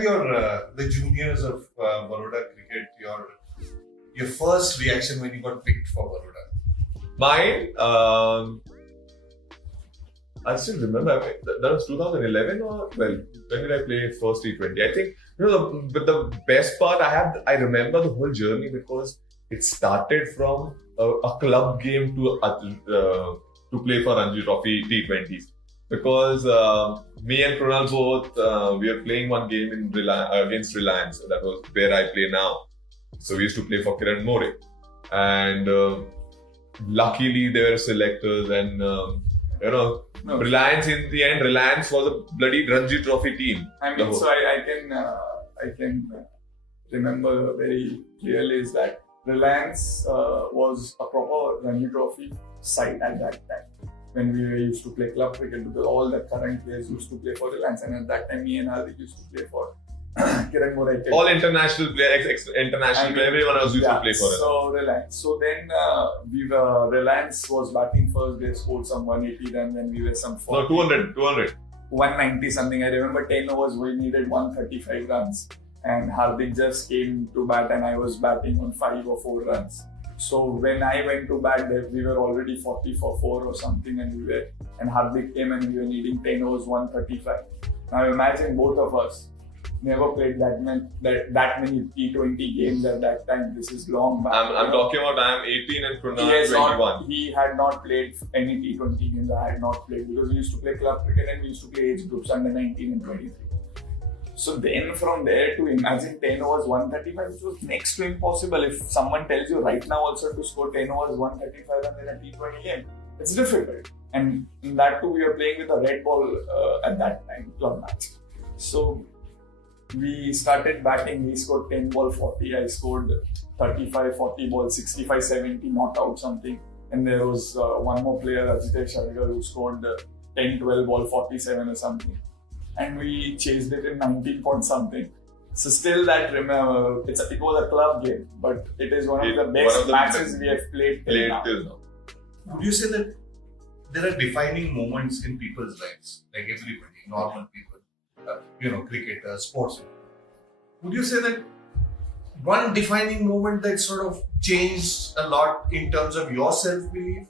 tell the juniors of Baroda cricket your first reaction when you got picked for Baroda. Mine, I still remember, that was 2011 or 12. When did I play first T20? I think, the best part I remember the whole journey because it started from a club game to play for Ranji Trophy T20s. Because me and Krunal both, we were playing one game against Reliance. So that was where I play now. So we used to play for Kiran More. And luckily they were selectors and Reliance in the end, Reliance was a bloody Ranji Trophy team. I mean, so I can remember very clearly is that Reliance was a proper Ranji Trophy side at that time when we used to play club cricket because all the current players used to play for Reliance and at that time me and Hardik used to play for Kiran More. All international players, everyone else used to play for it. So Reliance. So then Reliance was batting first. They scored some 180. Then when we were some 40, 200, 190 something. I remember 10 overs we needed 135 runs, and Hardik just came to bat, and I was batting on 5 or 4 runs. So when I went to bat, we were already 40 for 4 or something, and Hardik came and we were needing 10 overs 135. Now imagine both of us never played that many T20 games at that time. This is long back. I'm talking about I'm 18 and Krunal 21. He had not played any T20 games. I had not played because we used to play club cricket and we used to play age groups under 19 and 23. So then from there to imagine 10 overs 135, which was next to impossible. If someone tells you right now also to score 10 overs 135 and then a T20 game, it's difficult. And in that too, we were playing with a red ball at that time, club match. So we started batting, he scored 10 ball 40, I scored 35, 40 ball, 65, 70, not out something. And there was one more player, Ajitesh Sharigar, who scored 10, 12 ball 47 or something. And we chased it in 19 point something. So still that it was a club game, but it is one of the best matches we have played till now. Would you say that there are defining moments in people's lives, like everybody, normal people? Cricketers, sportsmen. Would you say that one defining moment that sort of changed a lot in terms of your self-belief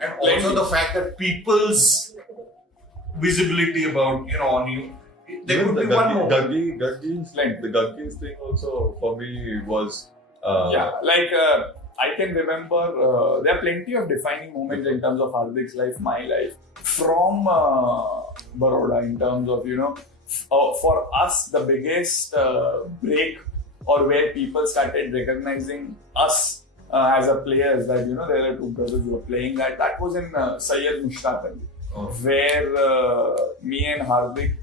and also the fact that people's visibility about, on you, there could be one moment. The Gaggi's thing also for me was... I can remember there are plenty of defining moments in terms of Hardik's life, my life, from Baroda in terms of, for us, the biggest break or where people started recognizing us as a players that, there are two brothers who were playing that was in Syed Mushtaq Ali, where me and Hardik,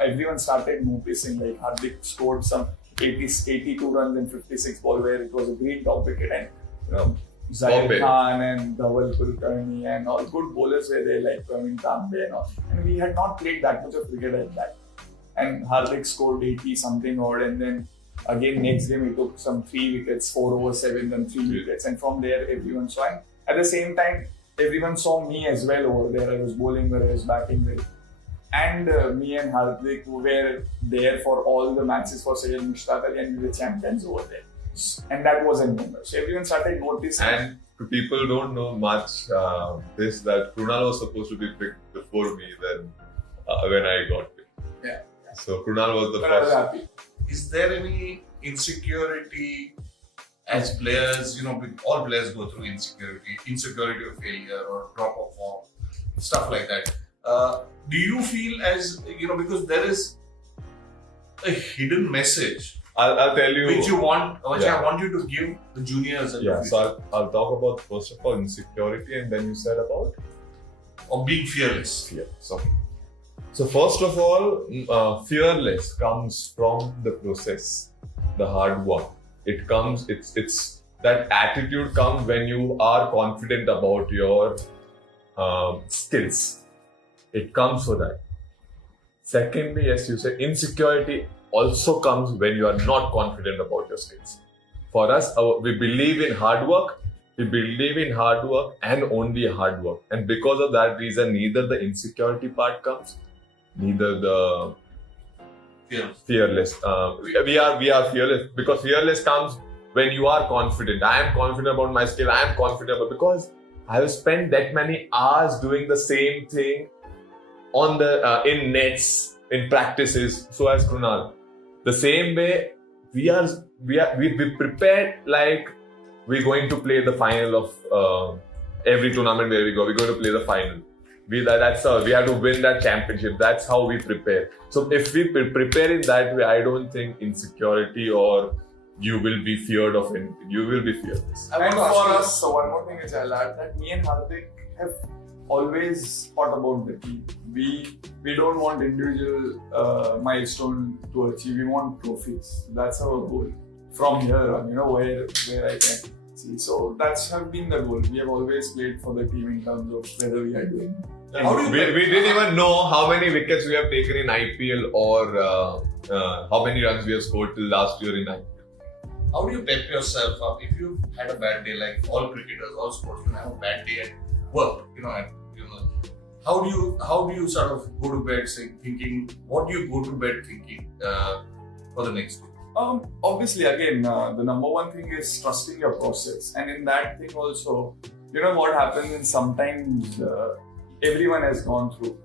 everyone started noticing, like Hardik scored some 82 runs in 56 ball where it was a green top wicket and, Zaid Khan and Dhaval Kulkarni and all good bowlers were there like Praveen Tambe and all. And we had not played that much of cricket at that. And Hardik scored 80 something odd, and then again next game he took some 3 wickets, 4 over 7, then 3 wickets, and from there everyone saw him. At the same time, everyone saw me as well over there. I was bowling well, I was batting well. And me and Hardik were there for all the matches for Syed Mushtaq Ali and we were champions over there. And that was a moment. So everyone started noticing. And people don't know much that Krunal was supposed to be picked before me when I got picked. Yeah. So Krunal was the first. Happy. Is there any insecurity as players? All players go through insecurity of failure or drop of form, stuff like that. Do you feel as, because there is a hidden message I'll tell you which I want you to give the juniors. So I'll talk about first of all insecurity, and then you said about being fearless. Okay. So first of all, fearless comes from the process, the hard work. It comes. It's that attitude comes when you are confident about your skills. It comes for that. Secondly, as you said, insecurity also comes when you are not confident about your skills. For us, we believe in hard work. We believe in hard work and only hard work. And because of that reason, neither the insecurity part comes, neither the Fearless. Fearless. We are fearless because fearless comes when you are confident. I am confident about my skill. I am confident about because I have spent that many hours doing the same thing on the in nets in practices. So as Krunal, the same way we prepared like we're going to play the final of every tournament where we go. We're going to play the final. We have to win that championship. That's how we prepare. So if we prepare in that way, I don't think insecurity or you will be feared of anything. You will be fearless. And for us, so one more thing which I'll add, that me and Hardik have always thought about the team. We don't want individual milestone to achieve. We want trophies. That's our goal from here on. Where I can see. So that's have been the goal. We have always played for the team in terms of whether we are doing. We didn't even know how many wickets we have taken in IPL or how many runs we have scored till last year in IPL. How do you pep yourself up if you had a bad day, like all cricketers, all sportsmen have a bad day at work, how do you sort of go to bed thinking, what do you go to bed thinking for the next day? Obviously, again, the number one thing is trusting your process, and in that thing also, what happens is sometimes everyone has gone through.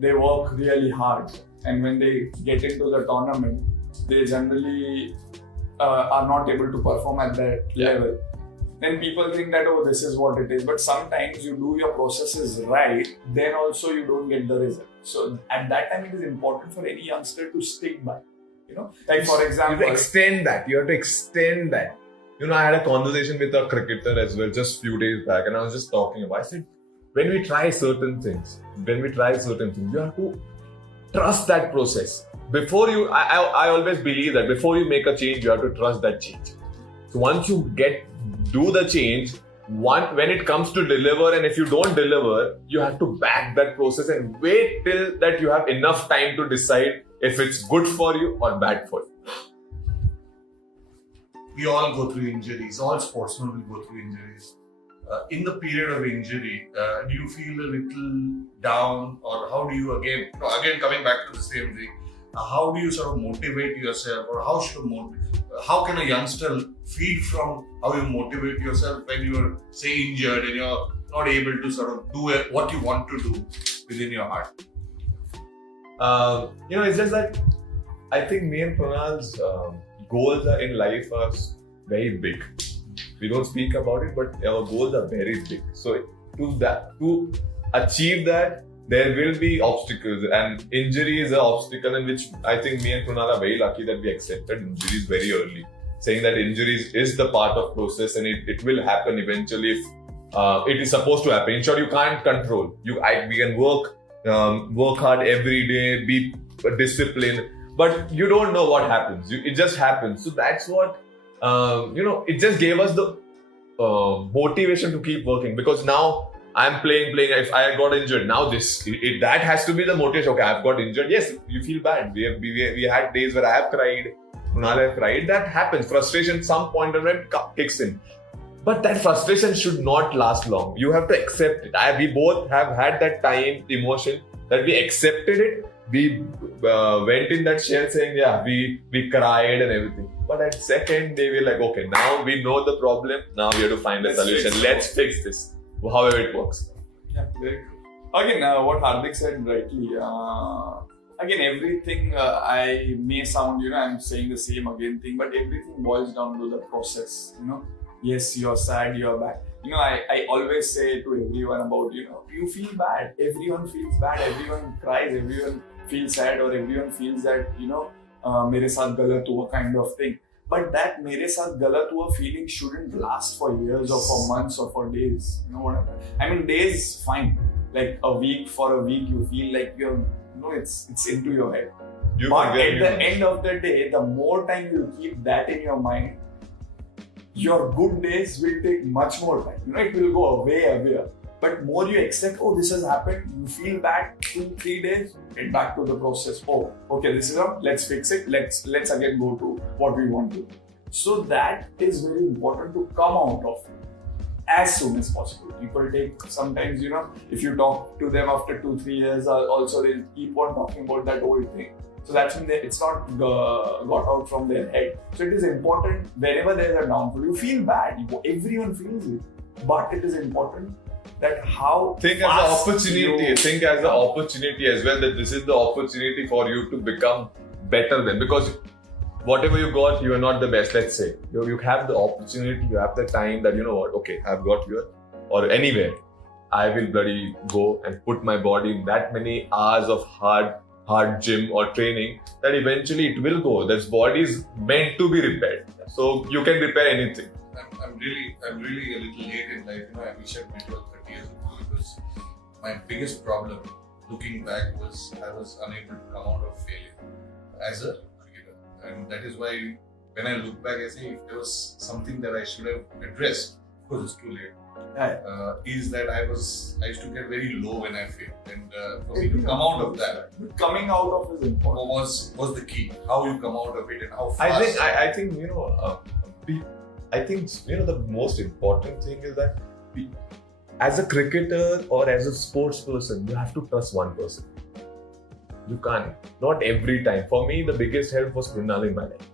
They work really hard, and when they get into the tournament, they generally are not able to perform at that level. Then people think that, oh, this is what it is. But sometimes you do your processes right, then also you don't get the result. So at that time, it is important for any youngster to stick by. Like for example, you have to extend that. I had a conversation with a cricketer as well just few days back, and I was just talking about. I said, when we try certain things, you have to trust that process. Before you, I always believe that before you make a change, you have to trust that change. So once you do the change, when it comes to deliver, and if you don't deliver, you have to back that process and wait till that you have enough time to decide if it's good for you or bad for you. We all go through injuries. All sportsmen will go through injuries. In the period of injury, do you feel a little down, or how do you again coming back to the same thing? How do you sort of motivate yourself, or how can a youngster feed from how you motivate yourself when you're say injured and you're not able to sort of do what you want to do within your heart? It's just that I think me and Krunal's goals in life are very big. We don't speak about it, but our goals are very big. So to achieve that, there will be obstacles, and injury is an obstacle in which I think me and Krunal are very lucky that we accepted injuries very early, saying that injuries is the part of process and it will happen eventually if it is supposed to happen. In short, you can't control. We can work hard every day, be disciplined, but you don't know what happens. It just happens. So that's what it just gave us the motivation to keep working, because now I'm playing. If I got injured, now that has to be the motivation. Okay, I've got injured. Yes, you feel bad. We had days where I have cried, Krunal have cried. That happens. Frustration, some point of it kicks in. But that frustration should not last long. You have to accept it. We both have had that time, emotion, that we accepted it. We went in that shell saying, yeah, we cried and everything. But at second, they were like, okay, now we know the problem. Now we have to find a solution. Let's fix this. However it works. Yeah, very good. Again, what Hardik said rightly. Again, everything I may sound, I'm saying the same thing, but everything boils down to the process. Yes, you're sad, you're bad. I always say to everyone about, you feel bad. Everyone feels bad. Everyone cries. Everyone feels sad, or everyone feels that, mere saath galat hua kind of thing. But that mere saath galat hua feeling shouldn't last for years or for months or for days. You know what I mean? Days, fine. Like for a week, you feel like it's into your head. But at the end of the day, the more time you keep that in your mind, your good days will take much more time. It will go away. But more you accept, oh, this has happened, you feel bad 2-3 days, get back to the process. Oh, okay, this is up, let's fix it, let's again go to what we want to. So that is very important to come out of as soon as possible. People take, sometimes, if you talk to them after 2-3 years, also they'll keep on talking about that old thing. So that's when it's not got out from their head. So it is important wherever there is a downfall. You feel bad. Everyone feels it. But it is important that how think as an opportunity. Think as an opportunity as well, that this is the opportunity for you to become better than, because whatever you got, you are not the best. Let's say you have the opportunity, you have the time that, you know what, okay, I've got here or anywhere, I will bloody go and put my body in that many hours of hard gym or training that eventually it will go. This body is meant to be repaired, so you can repair anything. I'm really a little late in life. You know, I wish I'd been 12, 30 years ago, because my biggest problem looking back was I was unable to come out of failure as a cricketer. And that is why when I look back, I say if there was something that I should have addressed, of course it's too late, is that I used to get very low when I failed. And for me to come out of that, coming out of is important. was the key. How you come out of it and how fast. I think you know, I think, you know, the most important thing is that as a cricketer or as a sports person, you have to trust one person. You can't. Not every time. For me, the biggest help was Krunal in my life,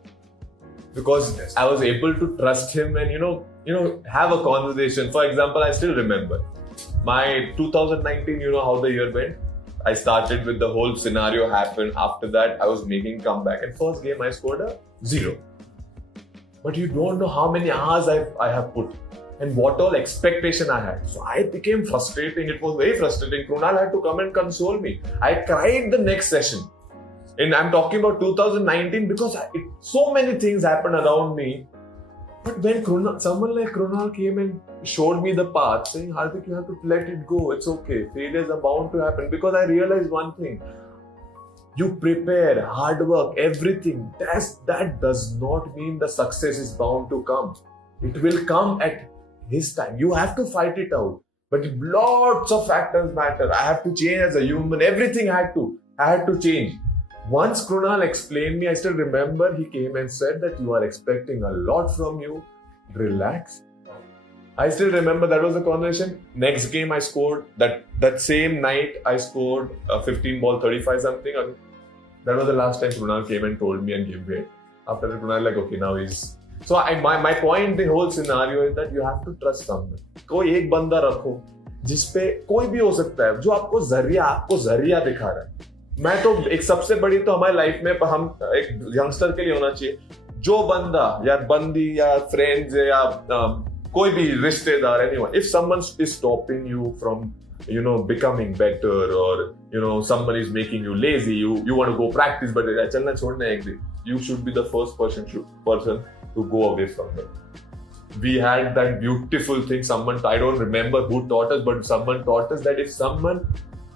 because I was able to trust him and you know have a conversation. For example, I still remember my 2019. You know how the year went. I started with the whole scenario happened. After that, I was making comeback, and first game I scored a 0. But you don't know how many hours I have put and what all expectation I had. So I became frustrating. It was very frustrating. Krunal had to come and console me. I cried the next session. And I'm talking about 2019 because so many things happened around me. But when someone like Krunal came and showed me the path, saying, Hardik, you have to let it go. It's okay. Failures are bound to happen. Because I realized one thing. You prepare, hard work, everything. That does not mean the success is bound to come. It will come at his time. You have to fight it out. But lots of factors matter. I have to change as a human. Everything I had to change. Once Krunal explained me, I still remember he came and said that you are expecting a lot from you. Relax. I still remember that was the conversation. Next game I scored, that same night I scored 15 ball 35 something. And that was the last time Krunal came and told me and gave way. After that, Krunal like, okay, now he's... So my point, the whole scenario is that you have to trust someone. कोई एक बंदा रखो जिसपे कोई भी हो सकता है जो आपको जरिया दिखा रहा है. मैं तो एक सबसे बड़ी तो हमारी लाइफ में हम एक यंगस्टर के लिए होना चाहिए जो बंदा या बंदी या फ्रेंड्स या कोई भी रिश्तेदार, anyone, if someone is stopping you from becoming better, or someone is making you lazy, you want to go practice but चलना छोड़ना है एक दिन, you should be the first person to go away from them. We had that beautiful thing, I don't remember who taught us, but someone taught us that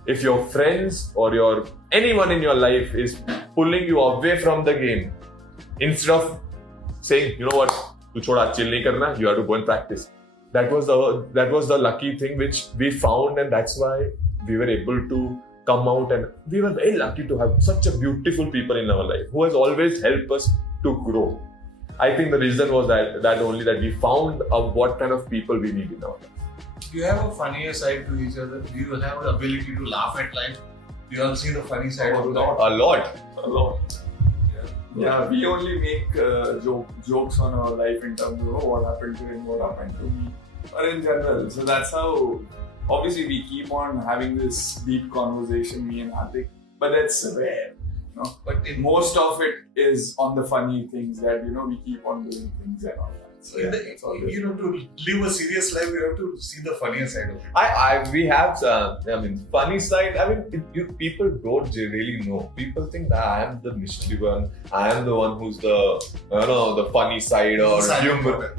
if your friends or anyone in your life is pulling you away from the game, instead of saying, you know what, tu choda, chill nahi karna, you have to go and practice. That was the lucky thing which we found, and that's why we were able to come out, and we were very lucky to have such a beautiful people in our life who has always helped us to grow. I think the reason was that only that we found what kind of people we need in our life. Do you have a funnier side to each other? Do you have the ability to laugh at life? Do you all see the funny side of life? A lot. Yeah, we only make jokes on our life in terms of what happened to him, what happened to me, or in general. So that's how, obviously, we keep on having this deep conversation, me and Hardik, but that's rare. But most of it is on the funny things that we keep on doing things and all that. So to live a serious life, you have to see the funnier side of it. We have funny side. People don't really know. People think that I am the mystery one. I am the one who's the funny side or humor.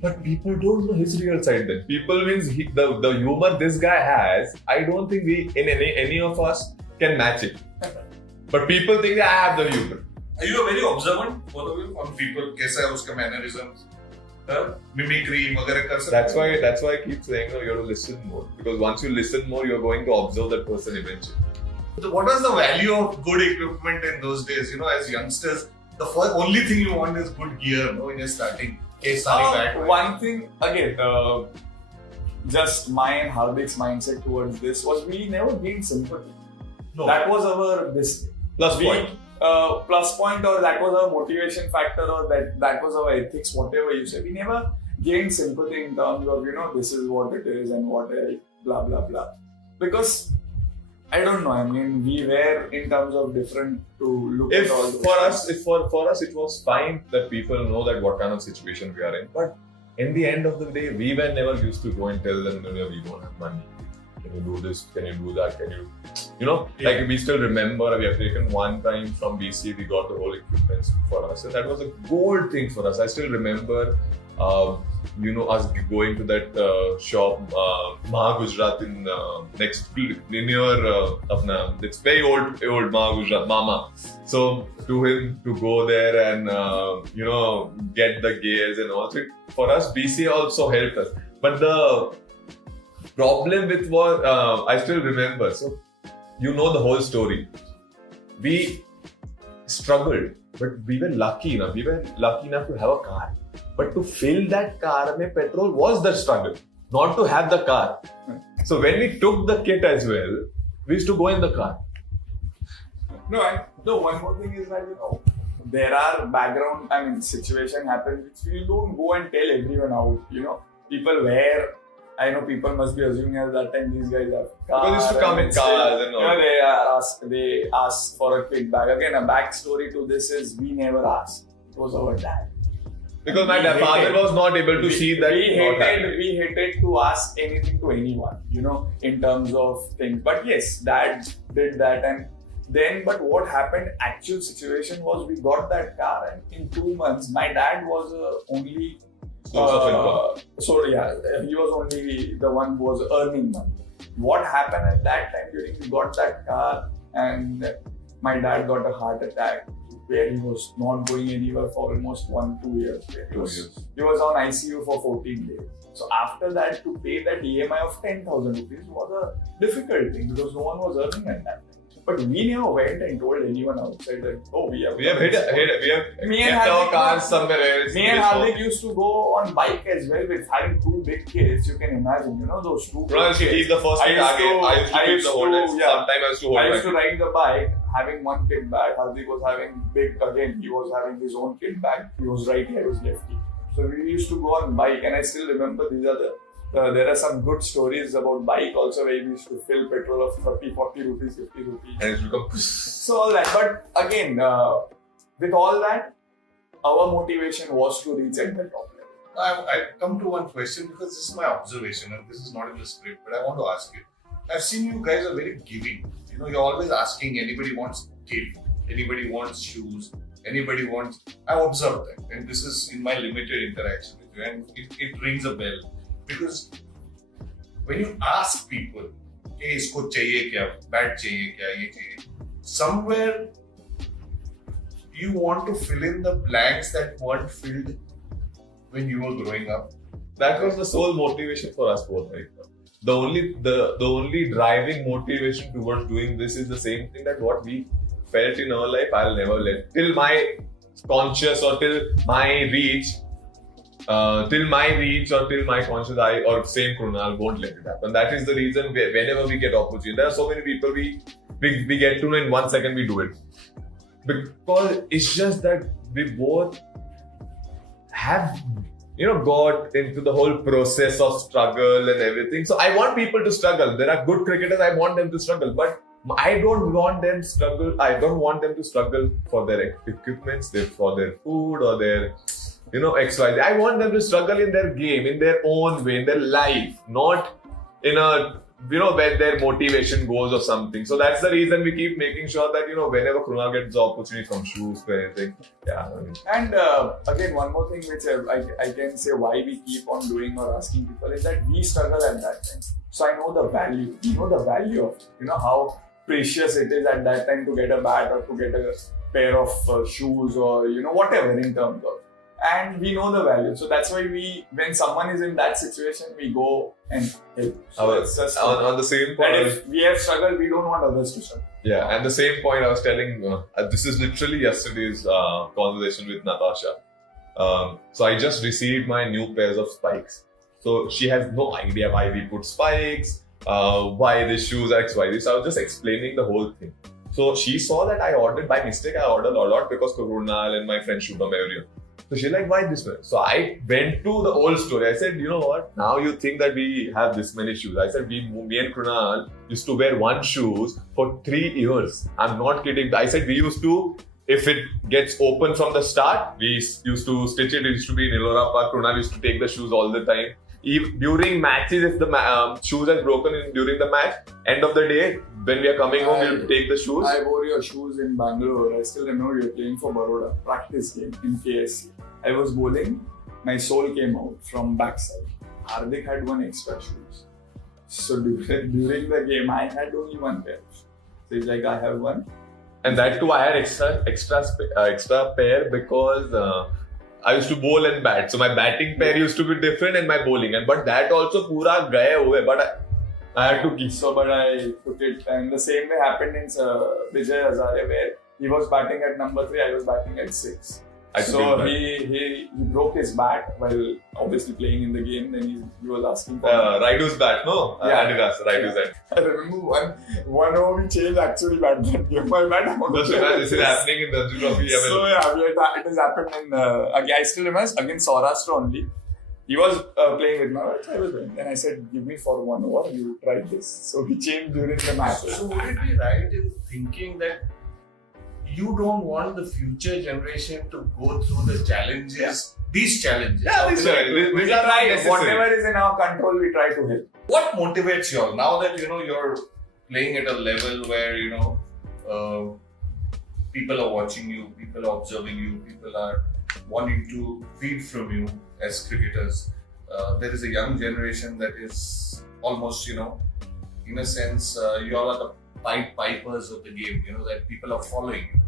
But people don't know his real side. Then people means the humor this guy has. I don't think any of us can match it. But people think that I have the humor. Are you a very observant, both of you, on people? कैसा है उसका mannerisms, mimicry वगैरह कर सकते? That's why I keep saying you have to listen more, because once you listen more, you're going to observe that person eventually. So what was the value of good equipment in those days? As youngsters, the only thing you want is good gear. When you're starting, one thing again, just my and Hardik's mindset towards this was we never gained sympathy. No. That was our business. Plus point. plus point, or that was our motivation factor, or that was our ethics, whatever you say. We never gained sympathy in terms of, this is what it is and what else, blah blah blah. Because I don't know. I mean, we were in terms of different to look If at all those for things. us, if for us, it was fine that people know that what kind of situation we are in. But in the end of the day, we were never used to go and tell them, we don't have money. Can you do this? Can you do that? Can you, like we still remember we have taken one time from BCA, we got the whole equipment for us. And that was a gold thing for us. I still remember, us going to that shop, Maha Gujarat in near it's very old Maha Gujarat, Mama. So to him to go there and get the gears and all. So for us, BCA also helped us. But the problem with what I still remember. So the whole story. We struggled, but we were lucky enough. We were lucky enough to have a car. But to fill that car with petrol was the struggle, not to have the car. So when we took the kit as well, we used to go in the car. No, one more thing is that, there are background, situation happens which you don't go and tell everyone out. People were, I know people must be assuming at that time these guys have cars. Because they used to come in cars and all. They ask for a kit bag. Again, a backstory to this is we never asked. It was our dad. Because my father was not able to see that. We hated to ask anything to anyone, in terms of things. But yes, dad did that, and then, but what happened, actual situation was we got that car, and in 2 months, my dad was only Source of income. he was only the one who was earning money. What happened at that time during we got that car, and my dad got a heart attack where he was not going anywhere for almost 1-2 years. He was on ICU for 14 days. So after that, to pay that EMI of 10,000 rupees was a difficult thing because no one was earning at that time. But we never went and told anyone outside that, we have kept our cars somewhere else. Me and Hardik used to go on bike as well with having 2 big kids. You can imagine, those 2 big kids. He's the first kid. I used to keep the whole Sometimes I used to hold I used to ride the bike, having 1 kid bag. Hardik was having he was having his own kid bag. He was righty, I was lefty. So we used to go on bike, and I still remember these are there are some good stories about bike also where we used to fill petrol of 30, 40 rupees, 50 rupees. And it's become... So all that. But again, with all that, our motivation was to reach at the top level. I come to one question because this is my observation and this is not in the script, but I want to ask you. I've seen you guys are very giving. You're always asking, anybody wants kit, anybody wants shoes, anybody wants... I've observed that, and this is in my limited interaction with you, and it rings a bell. Because when you ask people, hey, isko chahiye kya, bat chahiye kya, ye chahiye, somewhere you want to fill in the blanks that weren't filled when you were growing up. That was the sole motivation for us both, right? The only driving motivation towards doing this is the same thing that what we felt in our life. I'll never let till my conscious or till my reach. Or till my conscious eye or same Krunal won't let it happen. That is the reason whenever we get opportunity, there are so many people we get to know in 1 second we do it. Because it's just that we both have got into the whole process of struggle and everything. So I want people to struggle. There are good cricketers, I want them to struggle, but I don't want them to struggle. I don't want them to struggle for their equipments, for their food or their XYZ. I want them to struggle in their game, in their own way, in their life, not in a, where their motivation goes or something. So that's the reason we keep making sure that, whenever Krunal gets the opportunity from shoes to anything. Yeah. And again, one more thing which I can say why we keep on doing or asking people is that we struggle at that time. So I know the value. We know the value of it. How precious it is at that time to get a bat or to get a pair of shoes or, whatever in terms of. And we know the value. So that's why when someone is in that situation, we go and help. So it's just on the same point. And if we have struggled, we don't want others to struggle. Yeah, and the same point I was telling, this is literally yesterday's conversation with Natasha. So I just received my new pairs of spikes. So she has no idea why we put spikes, why the shoes are XYZ. So I was just explaining the whole thing. So she saw that I ordered by mistake. I ordered a lot because Krunal and my friend Shubham everyone. So she's like, why this one? So I went to the old story. I said, you know what? Now you think that we have this many shoes. I said, me and Krunal used to wear one shoes for 3 years. I'm not kidding. I said, we used to, if it gets open from the start, we used to stitch it. It used to be in Ellora Park. Krunal used to take the shoes all the time. During matches, if the shoes are broken during the match, end of the day, when we are coming home, we'll take the shoes. I wore your shoes in Bangalore. I still remember you were playing for Baroda. Practice game in KSC. I was bowling. My sole came out from backside. Hardik had one extra shoes. So during the game, I had only one pair. So he's like, I have one. And that too, I had extra pair because I used to bowl and bat. So my batting pair used to be different and my bowling. But that also pura gaya hua. But I had to keep. So, but I took it. And the same way happened in Vijay Hazare, where he was batting at number 3, I was batting at 6. So he broke his bat while obviously playing in the game. Then he was asking for Raidu's bat, no? Yeah. Adidas, Raidu's bat. I remember one over we changed actually bat. My bat. This is happening in the Trophy. So yeah, it has happened in. I still remember against Saurashtra only. He was playing with my bat. I was playing. Then I said, "Give me for 1 over. You try this." So he changed during the match. So would it be right in thinking that you don't want the future generation to go through the challenges, these challenges? Yeah, these challenges. We try whatever is in our control. We try to help. What motivates you all now that you're playing at a level where people are watching you, people are observing you, people are wanting to feed from you as cricketers? There is a young generation that is almost, in a sense, you all are the Pied Pipers of the game, that people are following you.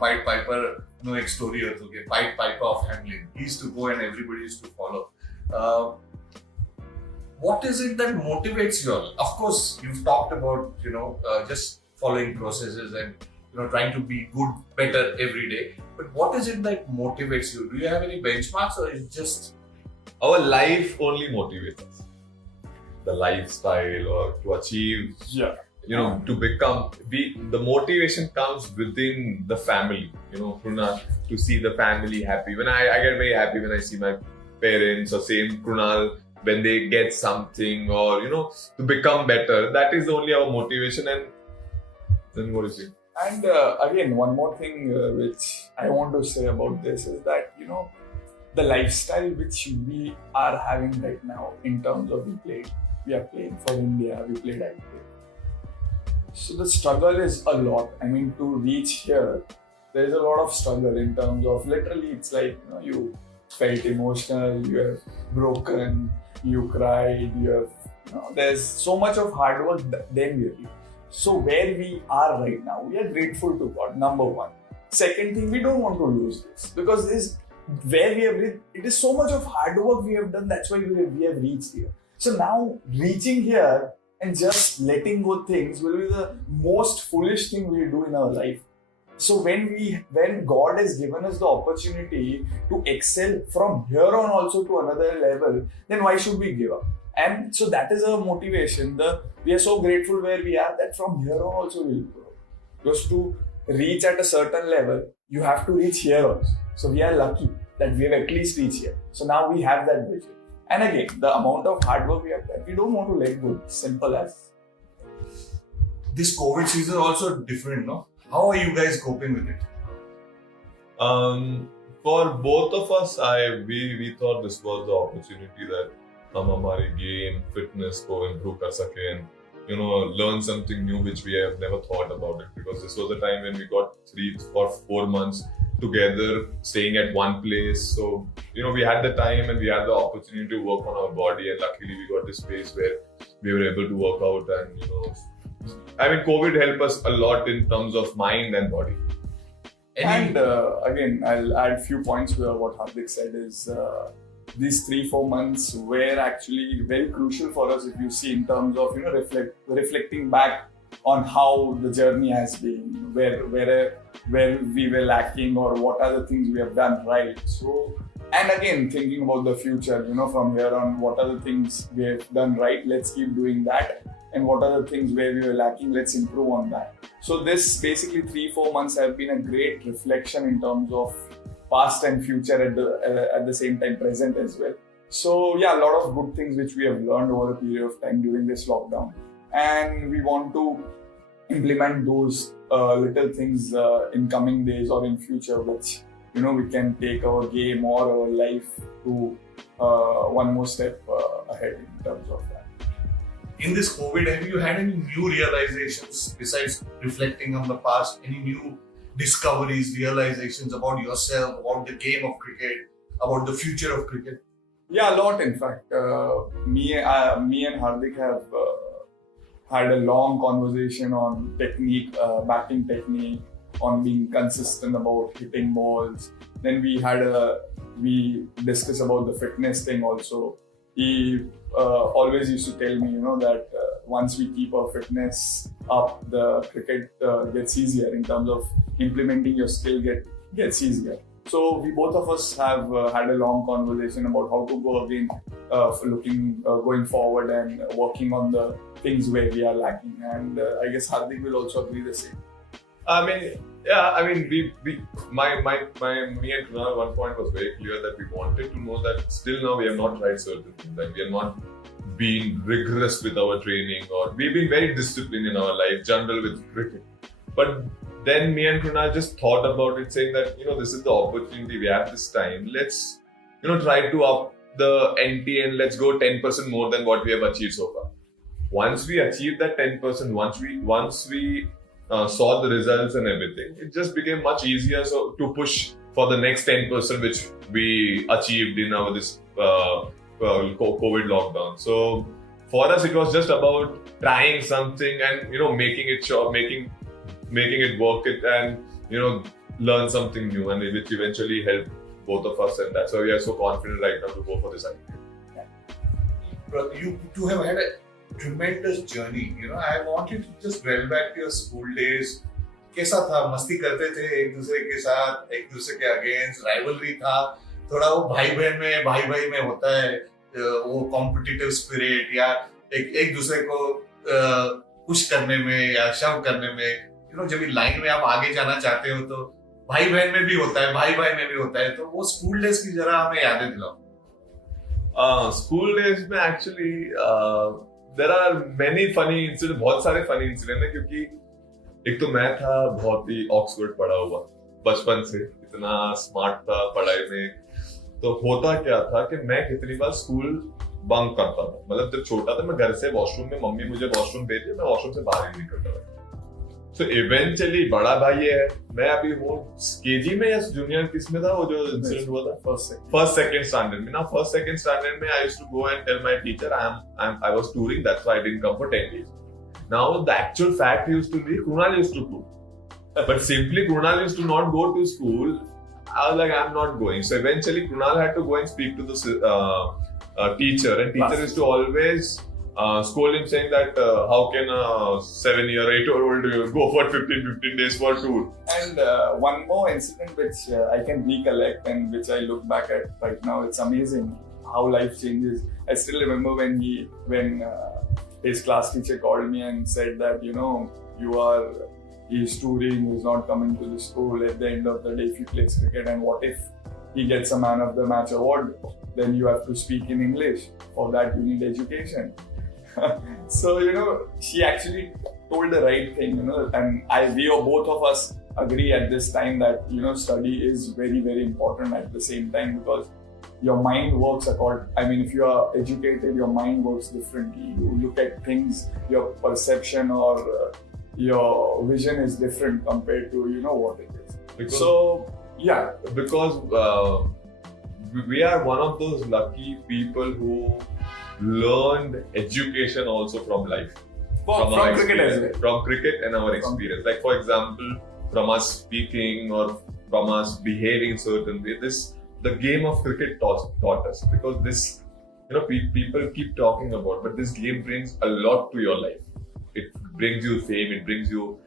Pied Piper, no ek story hai to ke Pied Piper of Hamlin. He used to go and everybody used to follow. What is it that motivates you all? Of course, you've talked about, just following processes and, trying to be good, better every day. But what is it that motivates you? Do you have any benchmarks or is it just... Our life only motivates us. The lifestyle or to achieve... Yeah. To become, the motivation comes within the family, Krunal, to see the family happy. When I get very happy when I see my parents, or same Krunal, when they get something or, to become better. That is only our motivation. And then what is it? And again, one more thing which I want to say about this is that, the lifestyle which we are having right now in terms of we are playing for India, we played IPL. So the struggle is a lot. I mean, to reach here, there is a lot of struggle in terms of literally, it's like, you felt emotional, you have broken, you cried, there's so much of hard work then really. So where we are right now, we are grateful to God, number one. Second thing, we don't want to lose this because this where we have reached, it is so much of hard work we have done, that's why we have reached here. So now reaching here and just letting go things will be the most foolish thing we do in our life. So when God has given us the opportunity to excel from here on also to another level, then why should we give up? And so that is our motivation. We are so grateful where we are that from here on also we will grow. Because to reach at a certain level, you have to reach here also. So we are lucky that we have at least reached here. So now we have that vision. And again, the amount of hard work we have done, we don't want to let go. Simple as. This COVID season is also different, no? How are you guys coping with it? For both of us, we thought this was the opportunity that हम हमारे game, fitness को improve कर सकें and learn something new which we have never thought about it, because this was the time when we got 3 or 4 months together staying at one place. So we had the time and we had the opportunity to work on our body, and luckily we got this space where we were able to work out. And COVID helped us a lot in terms of mind and body. And again, I'll add few points where what Hardik said is these 3-4 months were actually very crucial for us, if you see, in terms of reflecting back on how the journey has been, where we were lacking or what are the things we have done right. So, and again, thinking about the future, from here on, what are the things we have done right, let's keep doing that. and what are the things where we were lacking, let's improve on that. So this basically 3-4 months have been a great reflection in terms of past and future at the same time, present as well. So yeah, a lot of good things which we have learned over a period of time during this lockdown, and we want to implement those little things in coming days or in future, which we can take our game or our life to one more step ahead in terms of that. In this COVID, have you had any new realizations besides reflecting on the past? Any new discoveries, realizations about yourself, about the game of cricket, about the future of cricket? Yeah, a lot. In fact, me and Hardik have had a long conversation on technique, batting technique, on being consistent about hitting balls. Then we discussed about the fitness thing also. He always used to tell me, that once we keep our fitness up, the cricket gets easier in terms of implementing your skill gets easier. So we both of us have had a long conversation about how to go again, going forward and working on the things where we are lacking. And I guess Hardik will also agree the same. Me and Krunal at one point was very clear that we wanted to know that still now we have not tried certain things. Like we have not been rigorous with our training, or we've been very disciplined in our life, general with cricket. But then me and Krunal just thought about it, saying that, this is the opportunity we have this time. Let's, try to up the NT and let's go 10% more than what we have achieved so far. Once we achieved that 10%, once we saw the results and everything, it just became much easier to push for the next 10% which we achieved in this COVID lockdown. So for us, it was just about trying something and making it sure, making it work it, and learn something new, and which eventually helped both of us, and that's why we are so confident right now to go for this idea. But you two have had a tremendous journey. I want you to just dwell back to your school days. कैसा था? मस्ती करते थे एक दूसरे के साथ, एक दूसरे के अगेंस्ट, राइवलरी था, थोड़ा वो भाई भाई में होता है वो कॉम्पिटिटिव स्पिरिट, या एक दूसरे को पुश करने में या शव करने में, जब लाइन में आप आगे जाना चाहते हो तो भाई बहन में भी होता है, भाई में भी होता है. तो वो स्कूल डेज की जरा हमें यादें दिलाओ. स्कूल डेज में actually there are many funny incident, बहुत सारे फनी इंसिडेंट है, क्योंकि एक तो मैं था बहुत ही ऑक्सफोर्ड पढ़ा हुआ, बचपन से इतना स्मार्ट था पढ़ाई में. तो होता क्या था कि मैं कितनी बार स्कूल बंक करता था. मतलब जब छोटा था, मैं घर से वॉशरूम में, मम्मी मुझे वॉशरूम भेजी, मैं वॉशरूम से बाहर ही निकलता था. So eventually बड़ा भाई है, मैं अभी वो केजी में या जूनियर किस में था वो जो इंसिडेंट हुआ था, फर्स्ट सेकंड स्टैंडर्ड में. ना फर्स्ट सेकंड स्टैंडर्ड में I used to go and tell my teacher I was touring, that's why I didn't come for 10 days. Now the actual fact used to be Krunal used to do, but simply Krunal used to not go to school. I was like, I'm not going. So eventually Krunal had to go and speak to the teacher, and teacher used to always scold him, saying that how can a 7-year, 8-year-old go for 15 days for a tour. And one more incident which I can recollect and which I look back at right now, it's amazing how life changes. I still remember when his class teacher called me and said that he's touring, he's not coming to the school. At the end of the day, if he plays cricket, and what if he gets a man of the match award, then you have to speak in English. For that you need education. So she actually told the right thing, and we both of us agree at this time that study is very, very important at the same time, because your mind works if you are educated, your mind works differently. You look at things, your perception or your vision is different compared to what it is. Because we are one of those lucky people who learned education also from life, from cricket as well. From cricket and our experience. Like for example, from us speaking or from us behaving in certain way, the game of cricket taught us, because this people keep talking about, but this game brings a lot to your life. It brings you fame, it brings you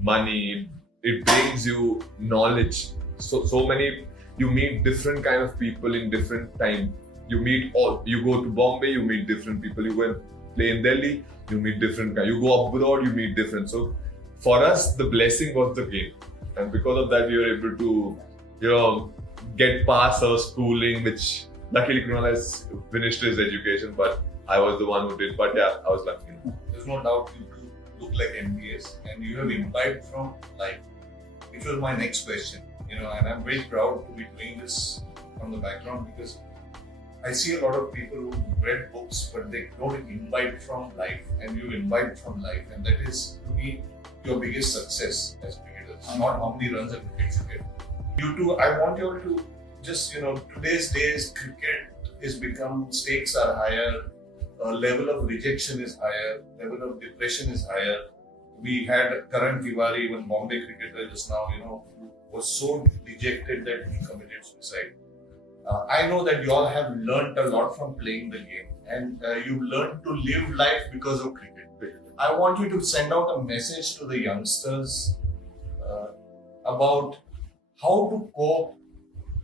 money, it brings you knowledge. So many, you meet different kind of people in different time. You go to Bombay, you meet different people. You go in play in Delhi, you meet different guys. You go abroad, you meet different. So for us, the blessing was the game. And because of that, we were able to, get past our schooling, which luckily Krunal has finished his education, but I was the one who did. But yeah, I was lucky. There's no doubt you two look like MBAs and you have imbibed from life, which was my next question. And I'm very proud to be doing this from the background because I see a lot of people who read books but they don't imbibe from life, and you imbibe from life, and that is to me your biggest success as cricketers. Not how many runs a cricket you get. You two, I want you all to just, today's days cricket is become, stakes are higher, level of rejection is higher, level of depression is higher. We had Karan Tiwari, even Bombay cricketer just now, who was so dejected that he committed suicide. I know that you all have learnt a lot from playing the game, and you learned to live life because of cricket. I want you to send out a message to the youngsters about how to cope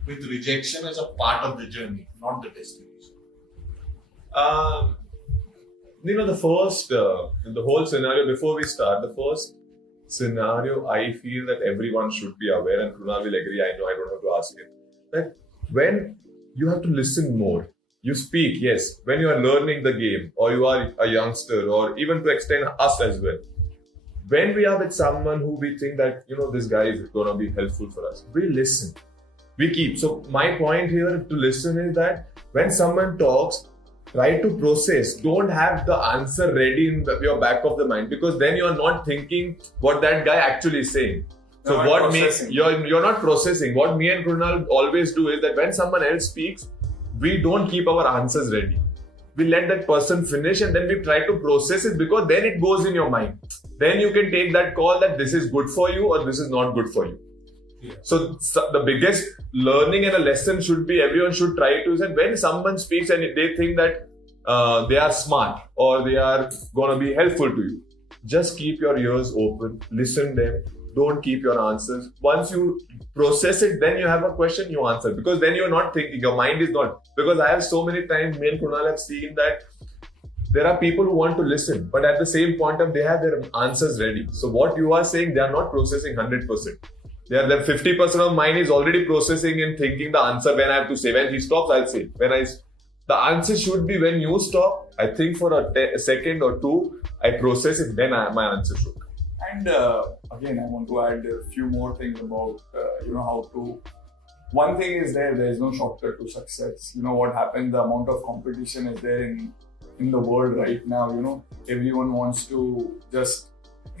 with rejection as a part of the journey, not the destination. In the whole scenario, before we start, the first scenario I feel that everyone should be aware, and Krunal will agree, I know I don't have to ask him, that when you have to listen more, you speak, yes, when you are learning the game, or you are a youngster, or even to extend us as well. When we are with someone who we think that, this guy is going to be helpful for us, we listen. We keep. So my point here to listen is that when someone talks, try to process. Don't have the answer ready in your back of the mind, because then you are not thinking what that guy actually is saying. So what you're not processing. What me and Krunal always do is that when someone else speaks, we don't keep our answers ready. We let that person finish and then we try to process it, because then it goes in your mind. Then you can take that call that this is good for you or this is not good for you. Yeah. So the biggest learning and a lesson should be, everyone should try to, is that when someone speaks and they think that they are smart or they are going to be helpful to you, just keep your ears open, listen them. Don't keep your answers. Once you process it, then you have a question, you answer. Because then you're not thinking, your mind is not. Because I have so many times, me and Krunal have seen that there are people who want to listen, but at the same point of they have their answers ready. So what you are saying, they are not processing 100%. They are, 50% of mine is already processing and thinking the answer when I have to say. When he stops, I'll say. The answer should be when you stop, I think for a second or two, I process it, then my answer should. And again, I want to add a few more things about, how to. One thing is there's no shortcut to success. You know what happens, the amount of competition is there in the world right now. Everyone wants to just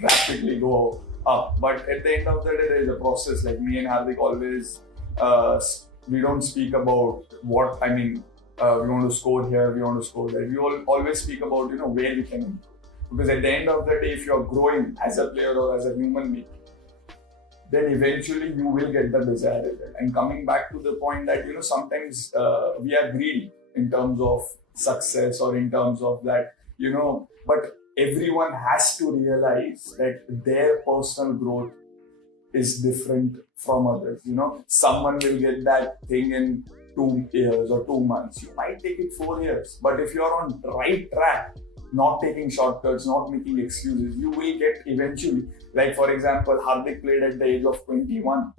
rapidly go up. But at the end of the day, there is a process. Like me and Hardik always, we don't speak about we want to score here, we want to score there. We always speak about, where we can improve. Because at the end of the day, if you're growing as a player or as a human being, then eventually you will get the desired result. And coming back to the point that, sometimes we are greedy in terms of success or in terms of that, but everyone has to realize that their personal growth is different from others. Someone will get that thing in 2 years or 2 months. You might take it 4 years. But if you're on the right track, not taking shortcuts, not making excuses, you will get eventually. Like for example, Hardik played at the age of 21.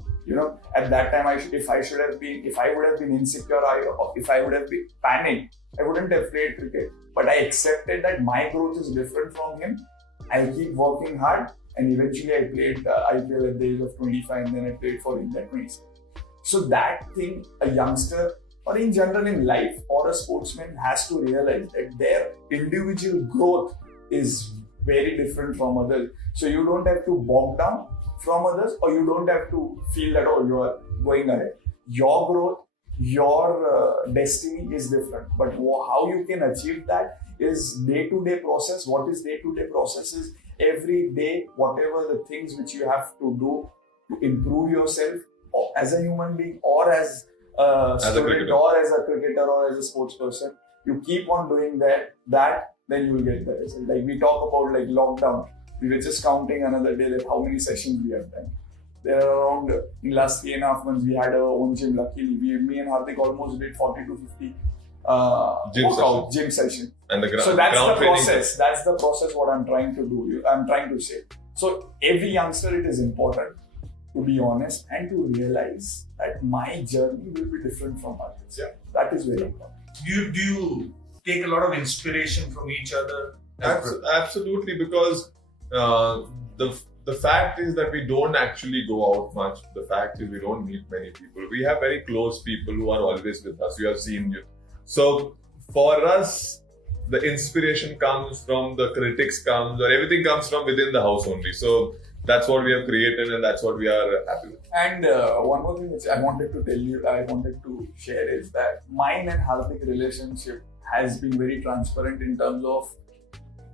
At that time, if I would have been insecure, or if I would have been panicked, I wouldn't have played cricket. But I accepted that my growth is different from him. I'll keep working hard, and eventually I played IPL at the age of 25, and then I played for India at 26. So that thing, a youngster, or in general in life, or a sportsman has to realize that their individual growth is very different from others. So you don't have to bog down from others, or you don't have to feel that, you are going ahead. Your growth, your destiny is different. But how you can achieve that is day-to-day process. What is day-to-day process is every day, whatever the things which you have to do to improve yourself, or as a human being, or as a student, or as a cricketer, or as a sports person, you keep on doing that, then you will get the result. Like we talk about like lockdown, we were just counting another day that how many sessions we have done. There are around, in last 3.5 months, we had our own gym. Luckily, me and Hardik almost did 40 to 50 workout, gym session. And the So that's ground the training. process. That's the process. What I'm trying to do. I'm trying to say. So every youngster, it is important to be honest and to realize that my journey will be different from others. Yeah. That is very important. Do you take a lot of inspiration from each other? Absolutely, because the fact is that we don't actually go out much. The fact is we don't meet many people. We have very close people who are always with us. You have seen you. So for us, the inspiration comes from the critics comes or everything comes from within the house only. So that's what we have created and that's what we are happy with. And one more thing which I wanted to share is that mine and Hardik relationship has been very transparent in terms of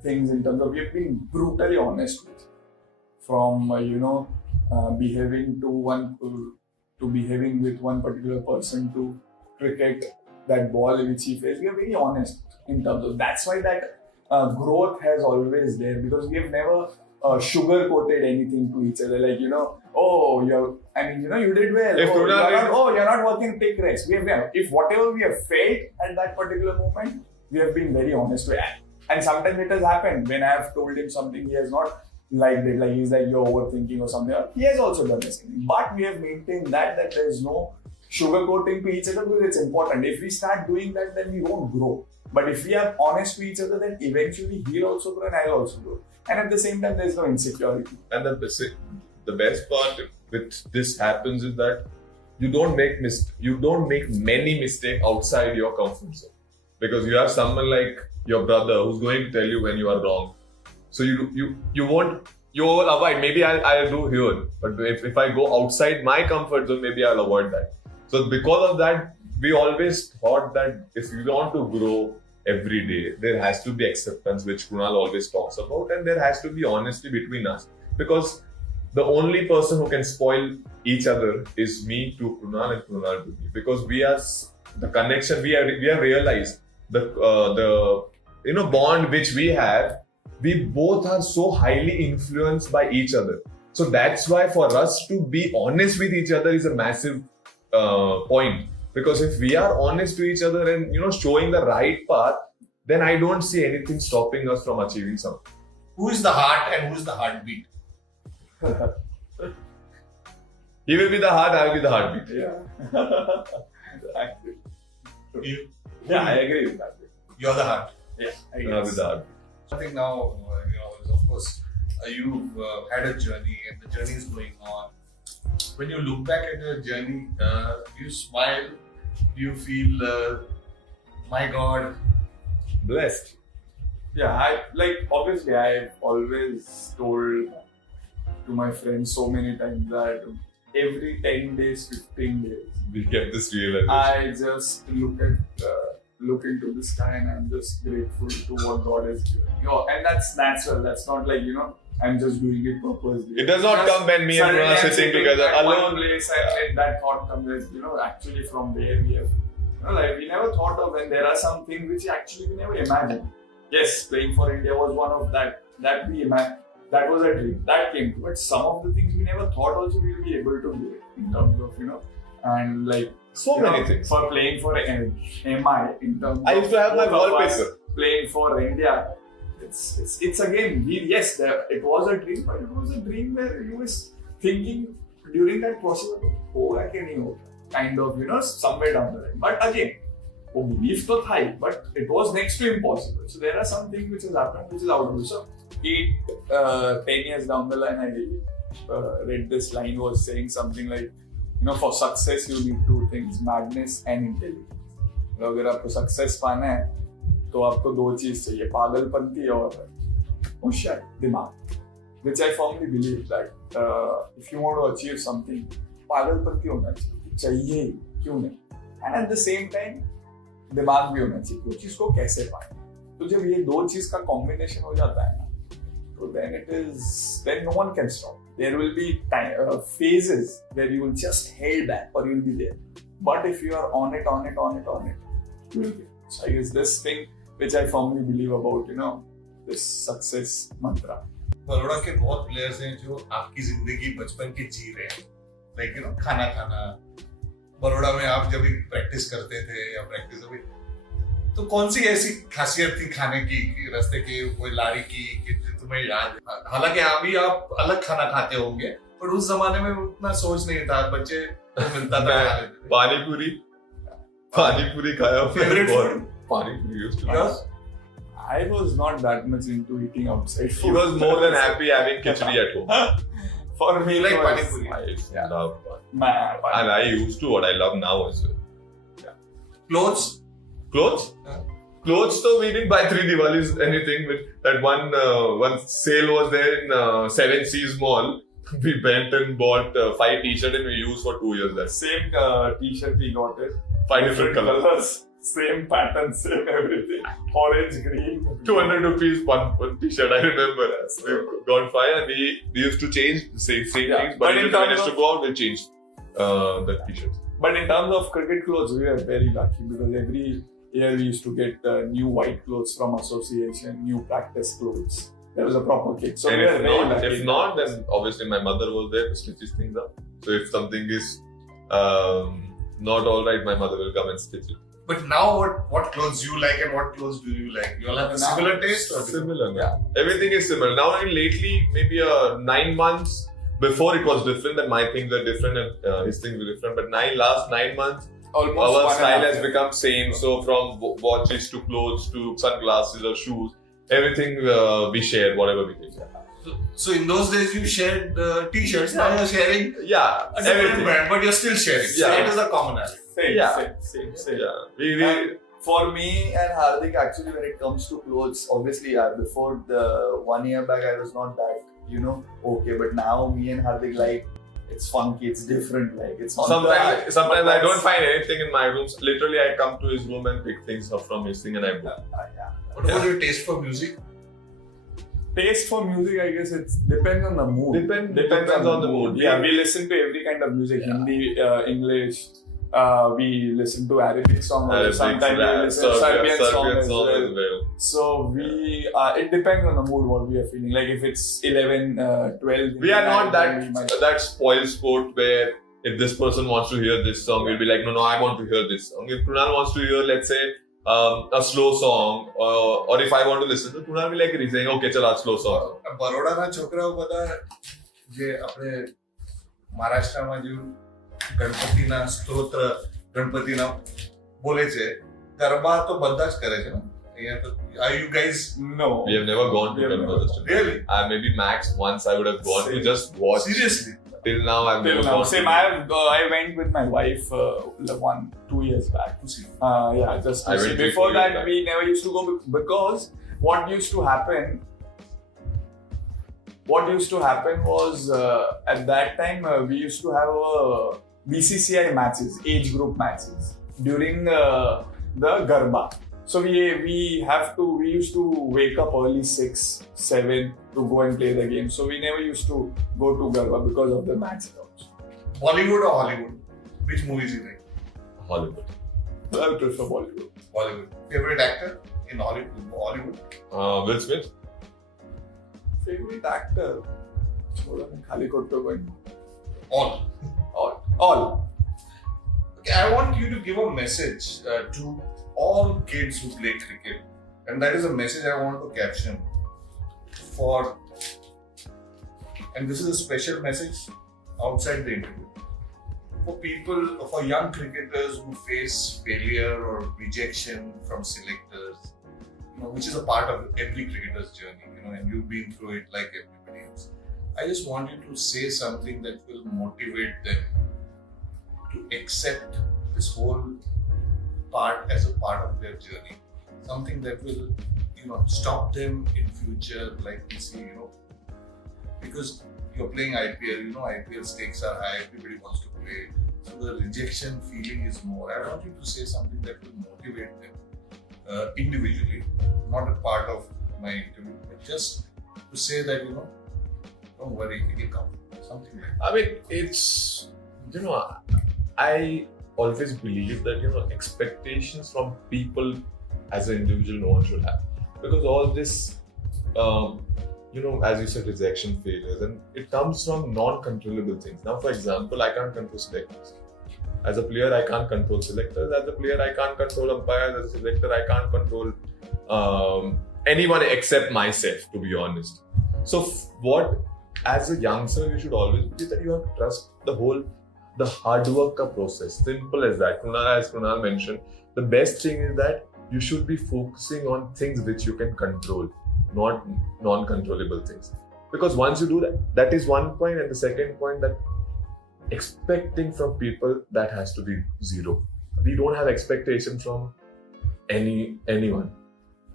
things, in terms of we have been brutally honest with. From behaving with one particular person to cricket that ball which he faced, we are very honest in terms of. That's why that growth has always there, because we have never sugar coated anything to each other. Like you did well. If You're not working, take rest. If whatever we have felt at that particular moment, we have been very honest with. And sometimes it has happened when I have told him something, he has not liked it, like he's like, you're overthinking or something. He has also done the same. But we have maintained that there is no sugarcoating to each other, because it's important. If we start doing that, then we won't grow. But if we are honest to each other, then eventually he'll also grow and I'll also grow. And at the same time, there's no insecurity. And the best part with this happens is that you don't make many mistakes outside your comfort zone, because you have someone like your brother who's going to tell you when you are wrong. So you will avoid. Maybe I'll do here, but if I go outside my comfort zone, maybe I'll avoid that. So because of that, we always thought that if you want to grow every day, there has to be acceptance, which Krunal always talks about, and there has to be honesty between us. Because the only person who can spoil each other is me to Krunal and Krunal to me. Because we are the connection we have realized the bond which we have. We both are so highly influenced by each other. So that's why for us to be honest with each other is a massive point. Because if we are honest to each other and showing the right path, then I don't see anything stopping us from achieving something. Who is the heart and who is the heartbeat? He will be the heart, I will be the heartbeat. Yeah. You? Yeah, I agree with that. You're the heart. Yeah, I I will be guess. the heart. I think now, of course, you've had a journey and the journey is going on. When you look back at your journey, do you smile? Do you feel, my God? Blessed. Yeah, obviously I've always told to my friends so many times that every 10 days, 15 days, We get this realization. I just look into the sky and I'm just grateful to what God has given. And that's natural. That's not like, I'm just doing it purposely. It does not come when me and Suddenly Krunal are I'm sitting together at one alone. place and that thought comes as, actually from where we have, we never thought of, and there are some things which actually we never imagined. Yes, playing for India was one of that we imagined. That was a dream. That came to. But some of the things we never thought also we will be able to do it in terms of, and So many things. For playing for MI in terms I used to have my both of us wallpaper. playing for India. It's a game. It was a dream, but it was a dream where you was thinking during that process, hoga ke nahi hoga, kind of, somewhere down the line. But again, belief to tha hi, but it was next to impossible. So there are some things which has happened which is out of it. So 10 years down the line, I read this line was saying something like, for success you need two things, madness and intelligence. अगर आपको success पाना है तो आपको दो चीज चाहिए, पागलपंती और होशियार दिमाग. Which I firmly believe that if you want to achieve something, पागलपंती होना चाहिए, क्यों नहीं? And at the same time, दिमाग भी होना चाहिए, उस चीज को कैसे पाए. तो जब ये दो चीज का कॉम्बिनेशन हो जाता है ना, तो then no one can stop. There will be phases where you will just held back or you will be there. But if you are on it, you will be. So I guess this thing which I firmly believe about, this success mantra. Baroda के बहुत players हैं जो आपकी जिंदगी बचपन की जी रहे हैं. खाना खाना. बड़ौदा में आप जब भी प्रैक्टिस करते थे या प्रैक्टिस अभी तो कौन सी ऐसी खासियत थी खाने की कि रास्ते की कोई लारी की कि तुम्हें याद है? हालांकि अभी आप अलग खाना खाते होंगे पर उस जमाने में उतना सोच नहीं था, बच्चे को मिलता था खा लेते थे। पानीपुरी खाया Favorite food? Panipuri used to be. Yours? I was not that much into eating outside food. He was more than happy having khichdi at home. For me, You like it was- Pani Puri? I love pani. Pani And I used to, what I love now as well. Clothes? Clothes? Yeah. Clothes, so we didn't buy 3 Diwalis anything. With that one sale was there in Seven Seas Mall. We went and bought 5 t-shirts and we used for 2 years. That's Same t-shirt we got it. 5 different colors. Same pattern, same everything. Orange, green. 200 rupees one t-shirt, I remember. We got 5 and we used to change the same Yeah. things. But But in if we terms managed of- to go out, we'll change the t-shirts. But in terms of cricket clothes, we are very lucky because every year we used to get new white clothes from association, new practice clothes. There was a proper kit. So And we are very lucky. if not, then obviously my mother was there to stitch these things up. So if something is not all right, my mother will come and stitch it. But now what clothes you like and what clothes do you like? You all have a Now- similar taste or different? Similar, Yeah. Everything is similar. Now, lately, maybe 9 months before it was different, and my things are different and his things were different. But last 9 months, Almost our one and a style half has year. become same. So from watches to clothes to sunglasses or shoes, everything we share, whatever we take. So in those days you shared t-shirts. Now you're sharing Yeah, a different everything. brand, but you're still sharing. So Yeah. it is a commonality. Same, Yeah. same. Yeah, we And for me and Hardik, actually, when it comes to clothes, obviously, before the 1 year back, I was not that, okay. But now, me and Hardik, like, it's funky, it's different. Like, it's not sometimes I don't find anything in my rooms. Literally, I come to his room and pick things up from his thing and I book. Yeah. What about your taste for music? Taste for music, I guess it depends on the mood. Depends on the mood. Yeah, we listen to every kind of music, Yeah. Hindi, English. We listen to Arabic songs. Arabic, Sometimes we listen to Serbian songs as song well. as well. So it depends on the mood what we are feeling. Like if it's 11, 12. We are not then we might- that spoiled sport where if this person wants to hear this song, we'll be like, no, I want to hear this song. If Krunal wants to hear, let's say, a slow song, or if I want to listen to Krunal, will like saying, okay, chalo, slow song. બરોડાના છોકરાઓ બધા જે આપણે મહારાષ્ટ્રમાં જે ગણપતિના સ્તોત્ર ગણપતિના બોલે છે ગરબા તો બધા જ કરે છે ને અહીંયા તો are you guys No. We have never gone to We have temple never festival. really Maybe max once I would have gone to Same. just watch. seriously Till now, I've Till never now. gone. Same. I went with my wife 2 years back. to see Yeah, just to I see. went Before 2 years that, back. we never used to go because what used to happen was at that time we used to have BCCI matches, age group matches during the Garba. So we used to wake up early 6, 7 to go and play the game. So we never used to go to Garba because of the match also. Bollywood or Hollywood which movies you like Hollywood. I prefer Bollywood. Bollywood favorite actor in Hollywood Will Smith. Favorite actor? छोड़ो मैं खाली कोट्टो कोई all all. Okay, I want you to give a message to all kids who play cricket, and that is a message I want to caption for. And this is a special message outside the interview for young cricketers who face failure or rejection from selectors, which is a part of every cricketer's journey, and you've been through it like everybody else. I just want you to say something that will motivate them to accept this whole part as a part of their journey. Something that will, stop them in future, like we see, because you're playing IPL, IPL stakes are high, everybody wants to play. So the rejection feeling is more. I want you to say something that will motivate them individually, not a part of my interview, but just to say that, don't worry, it will come. Something like that. I mean, it's, I always believe that, expectations from people as an individual, no one should have. Because all this, as you said, rejection, failures, and it comes from non-controllable things. Now, for example, I can't control selectors. As a player, I can't control selectors. As a player, I can't control umpires. As a selector, I can't control anyone except myself, to be honest. So, as a youngster, you should always believe that you have to trust the hard work ka process. Simple as that. As Krunal mentioned, the best thing is that you should be focusing on things which you can control, not non-controllable things. Because once you do that, that is one point. And the second point, that expecting from people, that has to be zero. We don't have expectation from anyone.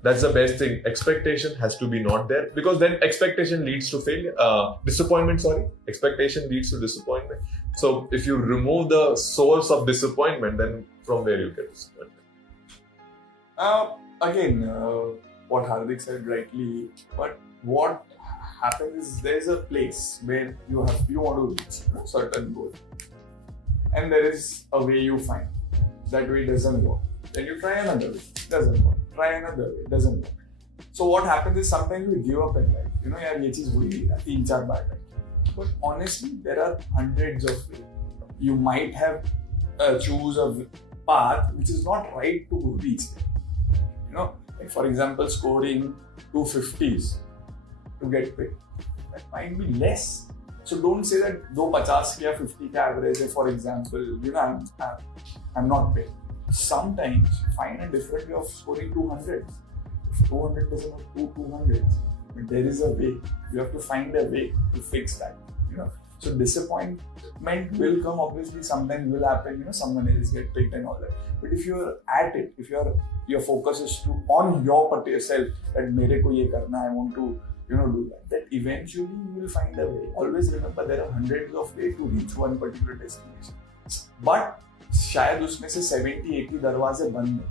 That's the best thing. Expectation has to be not there, because then expectation leads to failure. Disappointment, sorry. Expectation leads to disappointment. So if you remove the source of disappointment, then from where you get disappointment? Again, what Hardik said rightly, but what happens is there's a place where you want to reach a certain goal, and there is a way you find. That way doesn't work. Then you try another way, doesn't work. Try another way, doesn't work. So what happens is sometimes we give up in life. यार ये चीज हुई है 3-4 बार. But honestly, there are hundreds of ways. You might have choose a path which is not right to reach there. Like for example, scoring 250s to get paid. That might be less. So don't say that 250 या 50 का average है, for example, I'm not paid. Sometimes find a different way of scoring 200. If 200 doesn't work, 200s. But there is a way. You have to find a way to fix that. So disappointment will come. Obviously, sometimes will happen. Someone else get picked and all that. But if you're at it, if your focus is on your particular self, that मेरे को ये करना, I want to do that. That eventually you will find a way. Always remember, there are hundreds of ways to reach one particular destination. But शायद उसमें से 70-80 दरवाजे बंद हैं.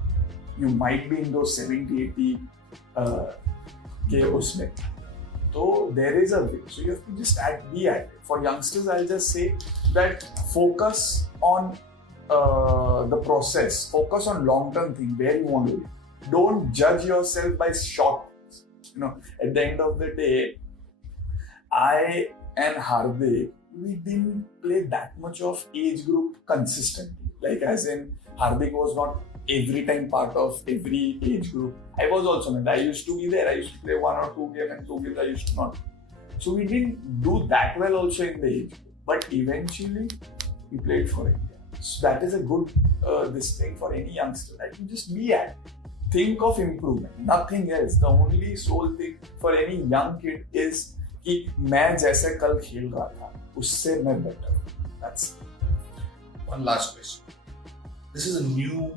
You might be in those 70-80 के उसमें. So there is a way. So you have to just be at it. For youngsters, I'll just say that focus on the process. Focus on long-term thing, where you want to be. Don't judge yourself by short things. At the end of the day, I and Hardik, we didn't play that much of age group consistently. Like as in, Hardik was not every time part of every age group. I was also not. I used to be there. I used to play 1 or 2 games, and 2 games I used to not. So we didn't do that well also in the age group. But eventually, we played for India. So that is a good this thing for any youngster. That you just be at. Think of improvement. Nothing else. The only sole thing for any young kid is कि मैं जैसे कल खेल रहा था उससे मैं better. That's one last question. This is a new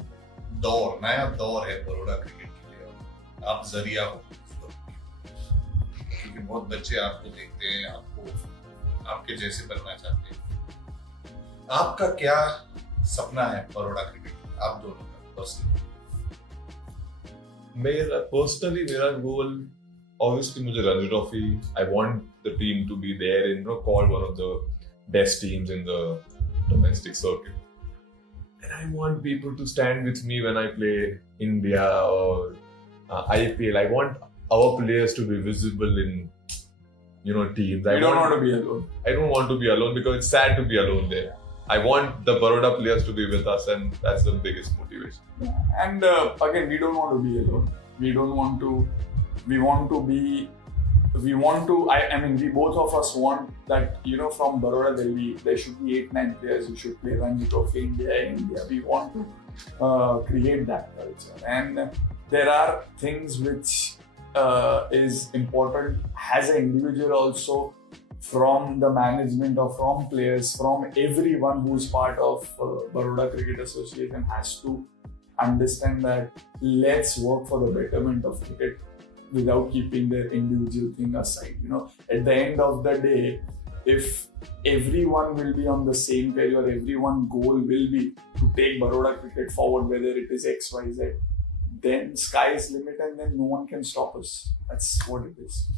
दौर, नया दौर है बड़ौदा क्रिकेट के लिए. आप जरिया हो क्योंकि बहुत बच्चे आपको देखते हैं, आपको आपके जैसे बनना चाहते हैं. आपका क्या सपना है बड़ौदा क्रिकेट? आप दोनों का मेरा गोल, obviously मुझे Ranji trophy, I want the team to be there and called one of the best teams in the domestic circuit. And I want people to stand with me when I play India or IPL. I want our players to be visible in teams. You don't want to be alone. I don't want to be alone because it's sad to be alone there. I want the Baroda players to be with us, and that's the biggest motivation. Yeah. And again, we don't want to be alone. We want to. I mean, we both of us want that, from Baroda, there should be 8-9 players who should play Ranji Trophy India. We want to create that culture. And there are things which is important as an individual also, from the management or from players, from everyone who's part of Baroda Cricket Association has to understand that let's work for the betterment of cricket without keeping their individual thing aside. At the end of the day, if everyone will be on the same page or everyone's goal will be to take Baroda cricket forward, whether it is X, Y, Z, then sky is limit and then no one can stop us. That's what it is.